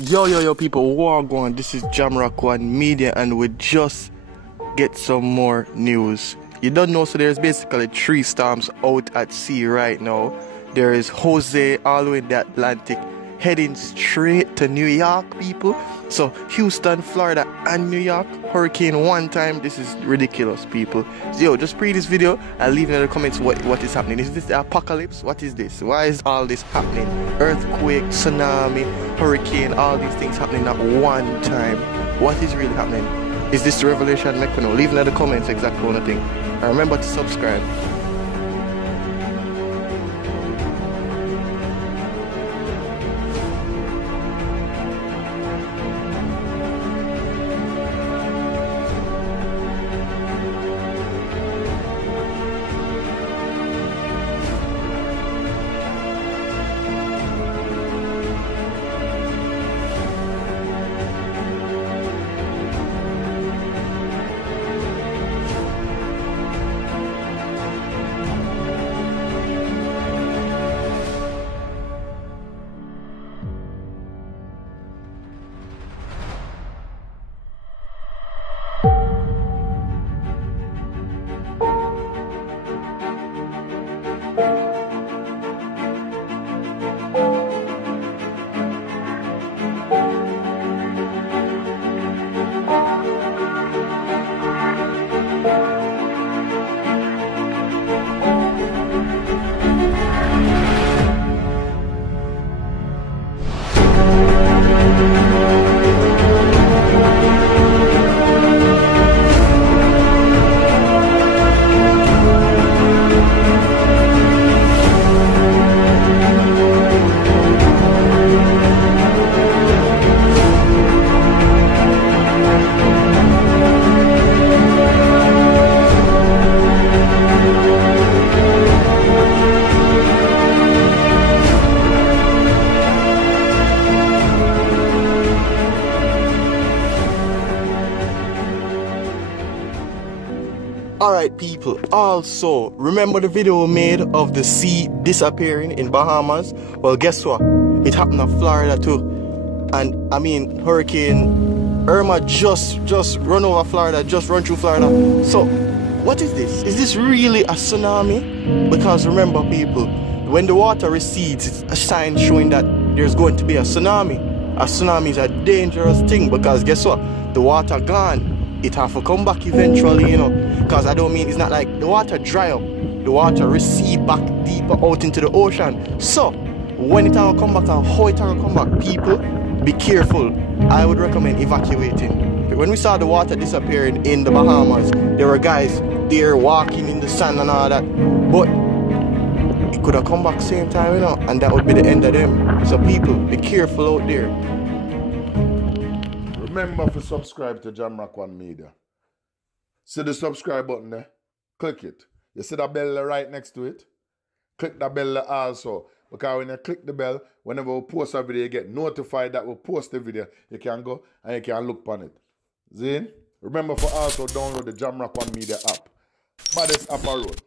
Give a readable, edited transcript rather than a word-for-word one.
Yo, people, Wargone. This is Jamrockone Media, and we just get some more news. You don't know, so there's basically 3 storms out at sea right now. There is Jose all the way in the Atlantic, heading straight to New York, people. So Houston, Florida, and New York, hurricane one time. This is ridiculous, people. So, yo, just pre this video and leave in the comments what is happening. Is this the apocalypse? What is this? Why is all this happening? Earthquake, tsunami, hurricane, all these things happening at one time. What is really happening? Is this the revelation? Let me know. Leave in the comments exactly what I think. And remember to subscribe. Alright, people, also remember the video we made of the sea disappearing in Bahamas? Well, guess what? It happened in Florida too. And I mean, Hurricane Irma just run over Florida, just run through Florida. So what is this? Is this really a tsunami? Because remember, people, when the water recedes, it's a sign showing that there's going to be a tsunami. A tsunami is a dangerous thing because guess what? The water gone. It have to come back eventually, you know. Because I don't mean, it's not like the water dry up. The water recede back deeper out into the ocean. So, when it will come back and how it will come back, people, be careful. I would recommend evacuating. When we saw the water disappearing in the Bahamas, there were guys there walking in the sand and all that. But it could have come back same time, you know, and that would be the end of them. So people, be careful out there. Remember to subscribe to Jamrockone Media. See the subscribe button there? Click it. You see the bell right next to it? Click the bell also. Because when you click the bell, whenever we post a video, you get notified that we post the video. You can go and you can look on it. Zin? Remember for also download the Jamrockone Media app. Baddest app on road.